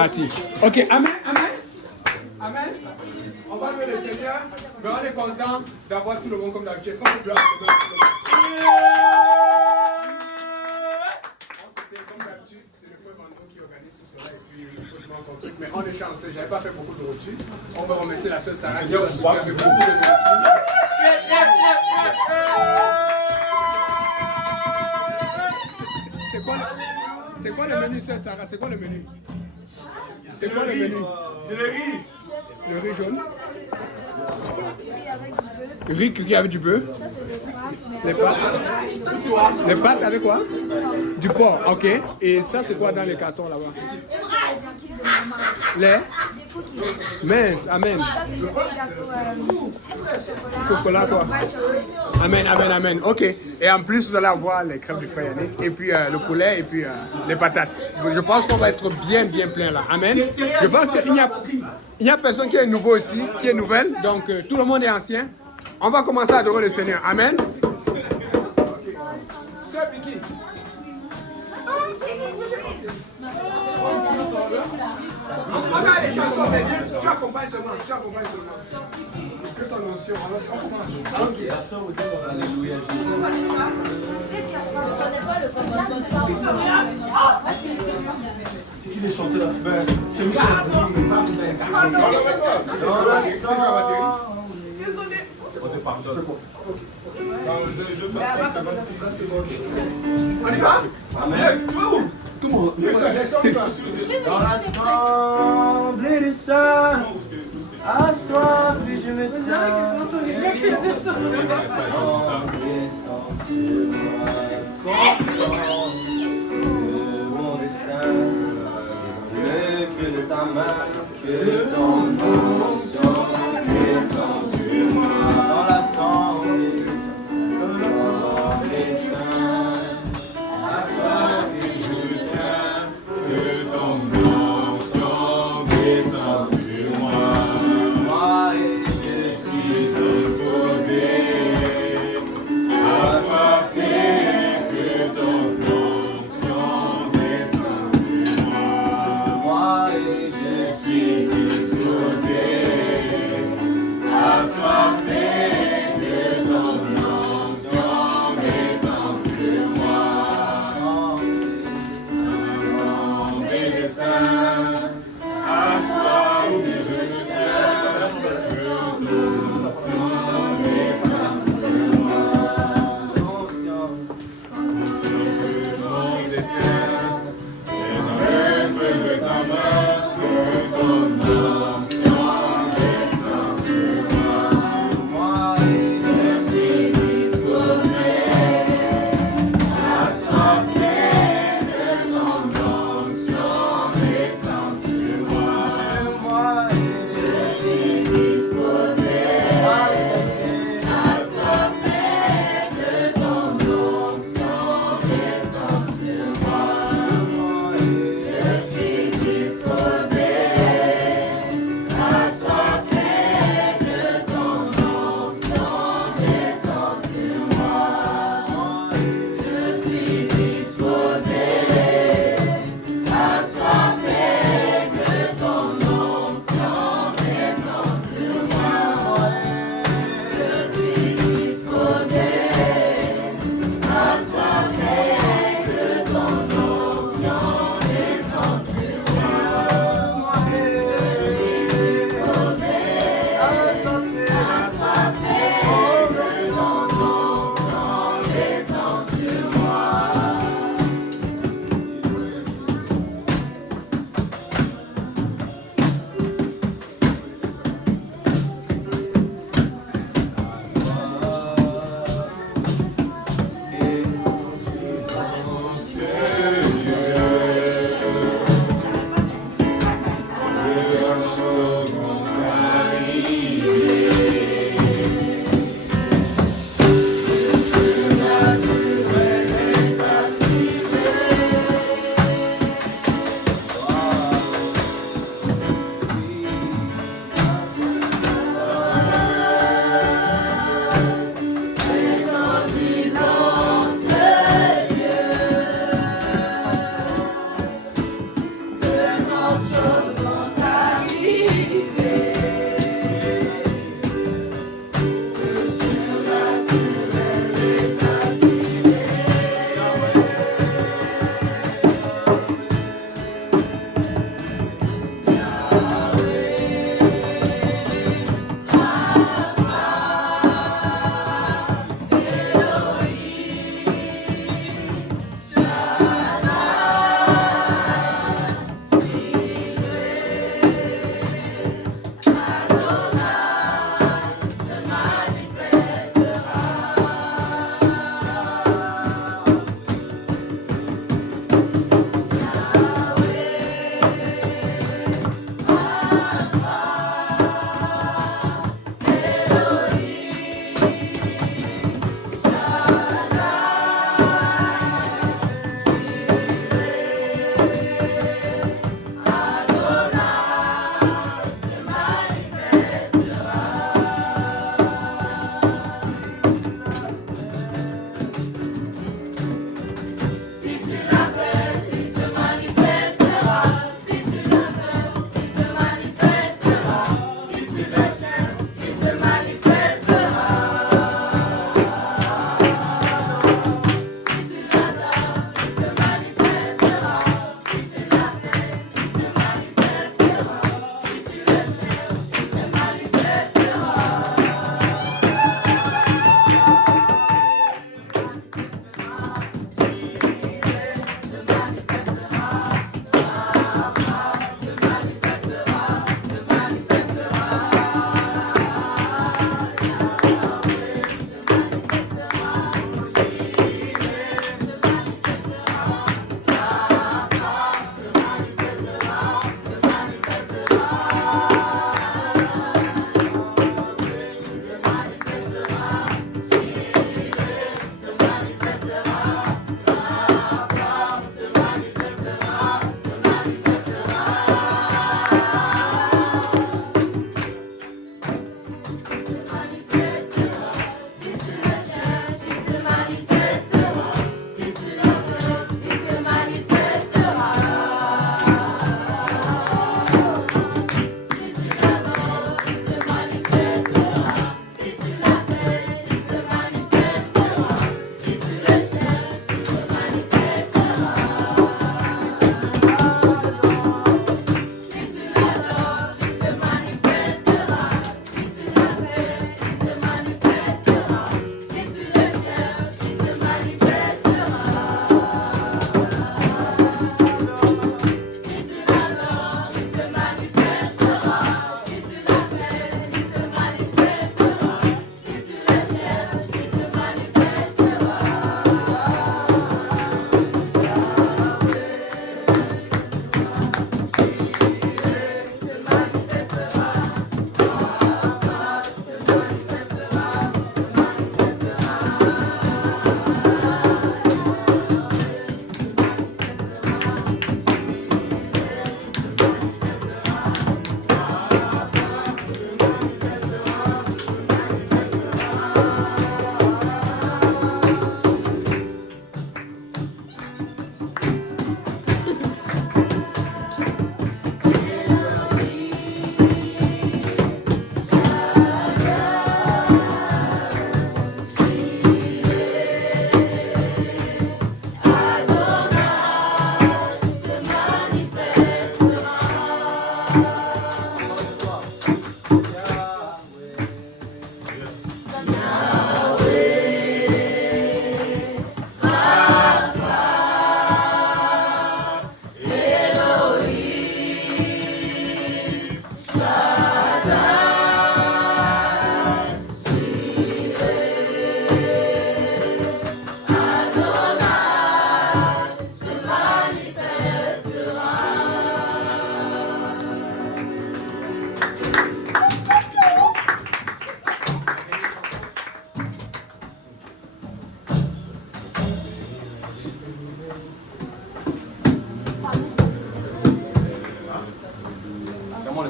Parti. Ok, amen, amen. Amen. On va louer le Seigneur, mais on est content d'avoir tout le monde comme d'habitude. Est-ce qu'on peut pleurer? Comme d'habitude, c'est le frère Mando qui organise tout cela et puis il faut se rendre compte. Mais on est chanceux, j'avais pas fait beaucoup de routine. On va remercier la sœur Sarah qui a fait beaucoup de routine. C'est quoi le menu, sœur Sarah? C'est quoi le menu? C'est quoi le menu? C'est le riz. Le riz jaune. Avec du bœuf. Riz cuit avec du bœuf. Ça, c'est Les pâtes. Les pâtes avec quoi? Du porc, ok. Et ça, c'est quoi dans les cartons là-bas? Les mince, amen. Ça, c'est Chocolat quoi? Amen, amen, amen. Ok. Et en plus, vous allez avoir les crèmes du frère Yannick, et puis le poulet, et puis les patates. Je pense qu'on va être bien, bien plein là. Amen. Je pense qu'il n'y a personne qui est nouveau ici, qui est nouvelle. Donc, tout le monde est ancien. On va commencer à adorer le Seigneur. Amen. Sœur Vicky. On a les chansons, mais tu accompagnes seulement. Tu accompagnes seulement. Que ton notion, alors on commence. Ok, à ça, on dit Alléluia Jésus. C'est qui les chanteurs là? C'est Michel. Désolé. On te pardonne. On y va? Amen. Tu vas où? Comment? Dans l'assemblée des saints, assoiffé je me tiens. Mon destin, le cœur de ta main, que ton onction descend sur moi. Dans l'assemblée des saints, assoiffé je me tiens, que ton onction descend sur moi. Moi et je suis disposé, assoiffé, que ton onction descend sur moi. Moi et je suis disposé.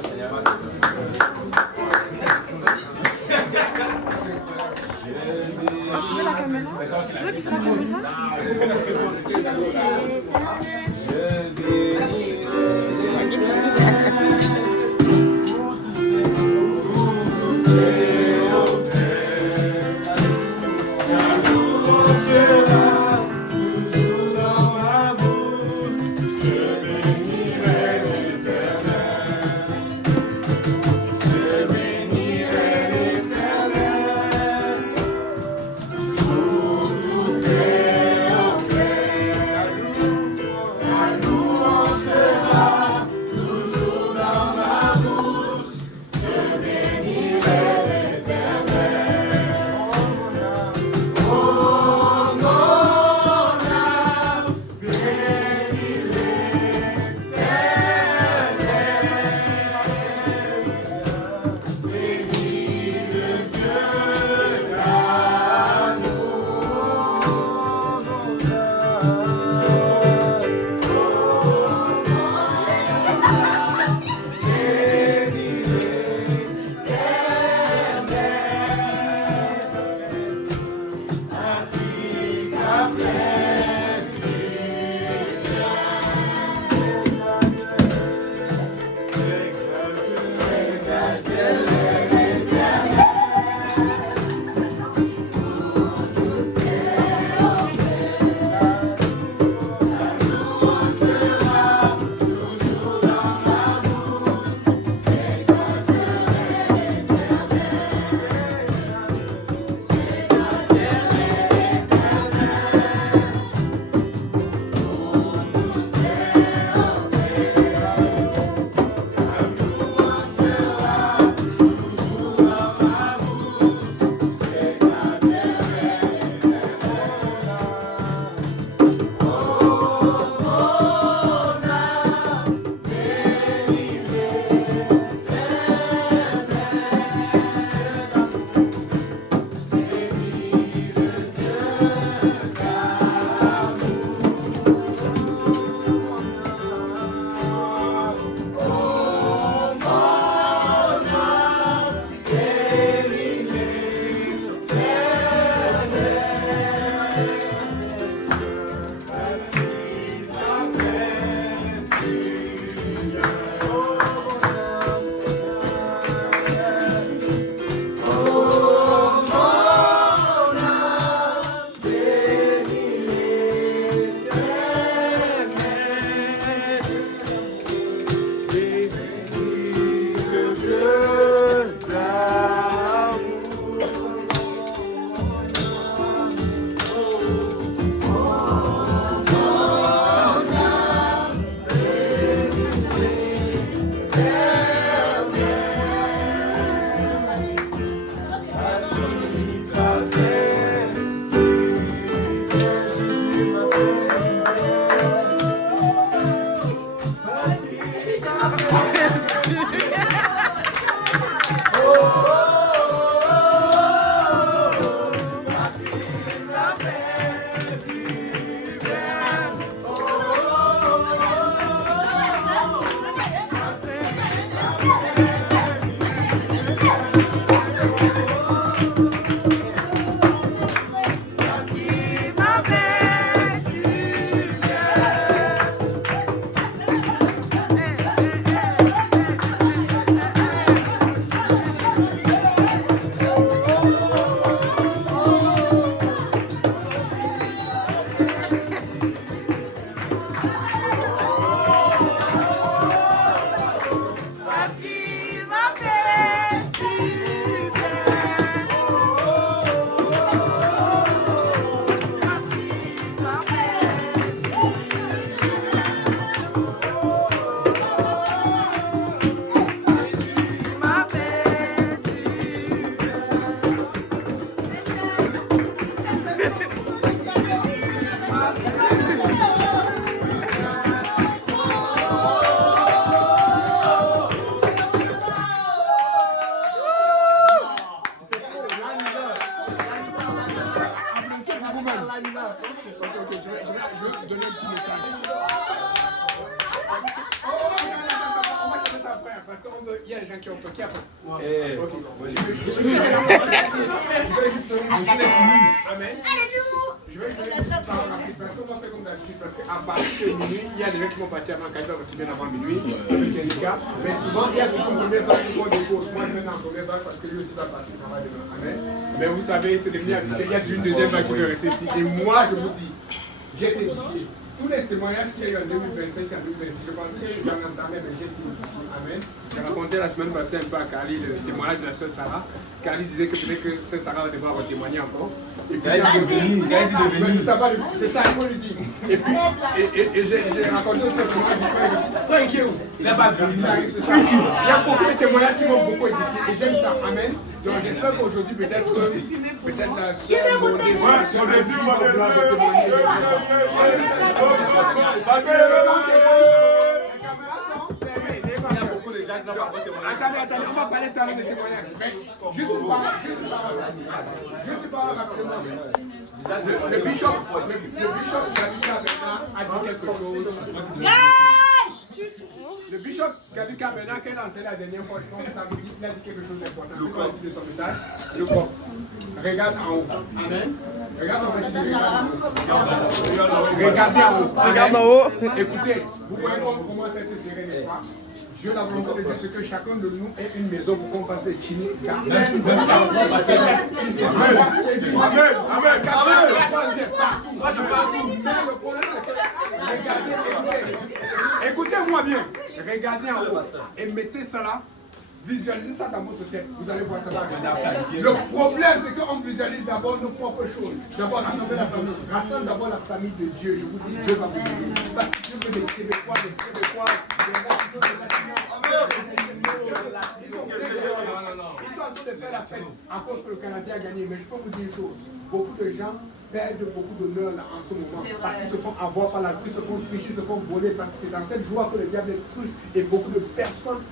Seigneur. Tu veux la caméra? Tu veux que c'est la caméra? parce qu'il y a des gens qui ont fait. Qui a fait? Eh. Ok. Amen. Je vais juste parler rapide parce qu'on va faire comme d'habitude. Parce qu'à partir de minuit, il y a des gens qui vont partir avant 4 heures, qui viennent avant minuit. Avec un écart. Mais souvent, il y a des premiers vagues qui font des courses. Moi, je vais dans le premier vague parce que lui aussi va partir travailler demain. Amen. Mais vous savez, c'est devenu habituel. Il y a une deuxième vague qui veut rester ici. Et moi, je vous dis, j'ai été édifié. Tous les témoignages qu'il y a eu en 2025 et en 2026, je pense que j'en entendais, mais j'ai été édifié. Amen. J'ai raconté la semaine passée un peu à Carly le témoignage de la sœur Sarah. Carly disait que peut-être que sœur Sarah va devoir témoigner encore. Et puis, c'est ça, il faut lui dire. Et puis, j'ai raconté aussi un témoignage du frère qui est où? Il n'a pas venu. C'est ça. Il y a beaucoup de témoignages qui m'ont beaucoup édifié. Et j'aime ça. Amen. Donc j'espère qu'aujourd'hui, peut-être la sœur Maudé, si on est venu, on va témoigner. Attendez, on va parler tout à l'heure de témoignages. Juste pas rapidement. Le bishop a dit quelque chose. Le bishop Gabi Kabena, qui a lancé la dernière fois, je pense samedi, il a dit quelque chose d'important. C'est quoi le titre de son message? Le corps. Regarde en haut. Amen. Regarde en haut. Regardez en haut. Regarde en haut. Écoutez, vous voyez comment ça a été serré, n'est-ce pas? Dieu, la volonté de Dieu, c'est que chacun de nous ait une maison pour qu'on fasse des chimées. Amen. Écoutez-moi bien. Regardez en haut et mettez ça là. Visualisez ça dans votre tête. Vous allez voir ça va. Le problème, c'est qu'on visualise d'abord nos propres choses. D'abord, rassembler la famille. Rassemble d'abord la famille de Dieu. Je vous dis, Dieu va vous bénir. Parce que Dieu veut des Québécois, Ils sont en train de faire la fête à cause que le Canadien a gagné. Mais je peux vous dire une chose. Beaucoup de gens perdent beaucoup d'honneur en ce moment. Parce qu'ils se font avoir par la vie, se font tricher, se font voler. Parce que c'est dans cette joie que le diable est touche. Et beaucoup de personnes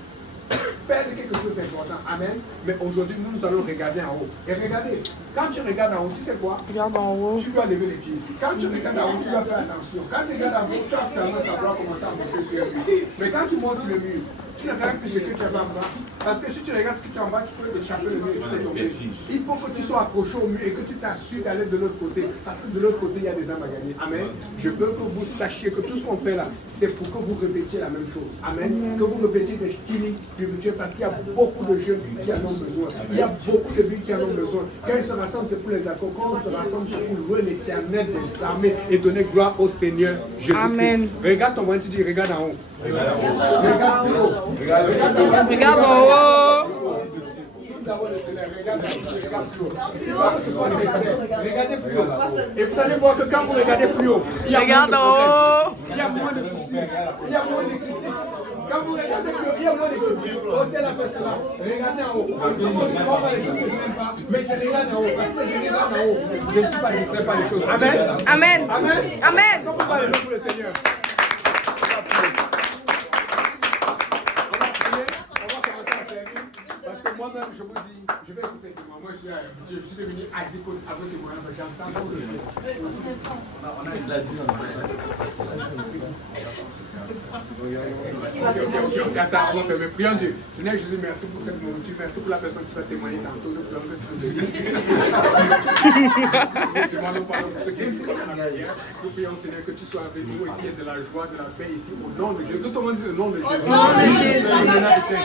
perdre quelque chose d'important. Amen. Mais aujourd'hui, nous allons regarder en haut. Et regardez, quand tu regardes en haut, tu sais quoi? Regarde en haut. Tu dois lever les pieds. Quand tu regardes en haut, tu dois faire attention. Quand tu regardes en haut, tu as tendance à vouloir commencer à monter sur le mur. Mais quand tu montes le mur, tu ne regardes plus ce que tu as en bas. Parce que si tu regardes ce que tu as en bas, tu peux échapper le mur et tu peux tomber. Il faut que tu sois accroché au mur et que tu t'assures d'aller de l'autre côté. Parce que de l'autre côté, il y a des âmes à gagner. Amen. Je veux que vous sachiez que tout ce qu'on fait là, c'est pour que vous répétiez la même chose. Amen. Que vous répétiez des styles spirituels parce qu'il y a beaucoup de jeunes qui en ont besoin. Il y a beaucoup de vies qui en ont besoin. Quand ils se rassemblent, c'est pour les accords. Quand on se rassemble, c'est pour louer l'Éternel des armées et donner gloire au Seigneur Jésus-Christ. Amen. Regarde ton voisin, tu dis regarde en haut. Regarde en haut. Regarde en haut. Regardez plus haut. Et vous allez voir que quand vous regardez plus haut, il y a Regarde en haut. il y a moins de soucis, il y a moins de critiques. Quand vous regardez plus haut, il y a moins de critiques. Ôtez la personne là. Regardez en haut. Parce que moi, je ne vois pas les choses que je n'aime pas, mais je regarde en haut. Parce que je regarde en haut, je ne suis pas distrait par les choses. Amen. Amen. Amen. Amen. Donc, on va aller pour le Seigneur. Moi-même, je vous dis, je vais écouter moi. Je suis devenu addict avec les moyens, j'entends tout le monde. On a une gladine. Ok, attends, on va faire. Mais prions Dieu. Seigneur Jésus, merci pour cette nourriture. Merci pour la personne qui va témoigner tantôt. Nous demandons pardon pour ceux qui écoutent la prière. Nous prions, Seigneur, que tu sois avec nous et qu'il y ait de la joie, de la paix ici. Au nom de Jésus. Que tout le monde dise au nom de Jésus. Au nom de Jésus.